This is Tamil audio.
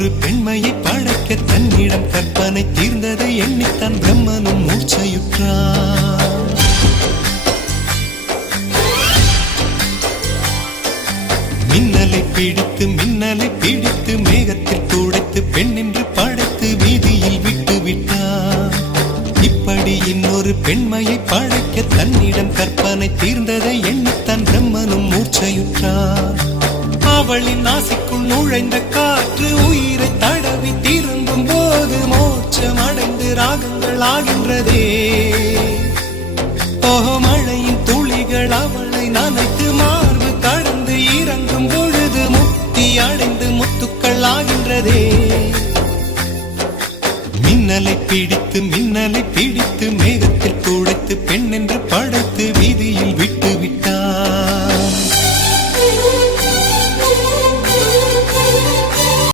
இன்னொரு பெண்மையை படைக்க தன்னிடம் கற்பனை தீர்ந்ததை எண்ணித்தான் பிரம்மனும் மூர்ச்சையுற்றான். மின்னலை பிடித்து மேகத்தில் துடைத்து பெண் என்று படைத்து வீதியில் விட்டு விட்டான். இப்படி இன்னொரு பெண்மையை படைக்க தன்னிடம் கற்பனை தீர்ந்ததை எண்ணித்தான் பிரம்மனும் மூர்ச்சையுற்றான். அவளின் நாசிக்குள் நுழைந்த காற்று உயிரை தடவி திரும்பும் போது மோட்சம் அடைந்து ராகங்கள் ஆகின்றதே. மழையின் துளிகள் அவளை நனைத்து மார்பு கடந்து இறங்கும் பொழுது முக்தி அடைந்து முத்துக்கள் ஆகின்றதே. மின்னலை பிடித்து மேகத்தில் துடைத்து பெண் என்று படைத்து வீதியில் விட்டு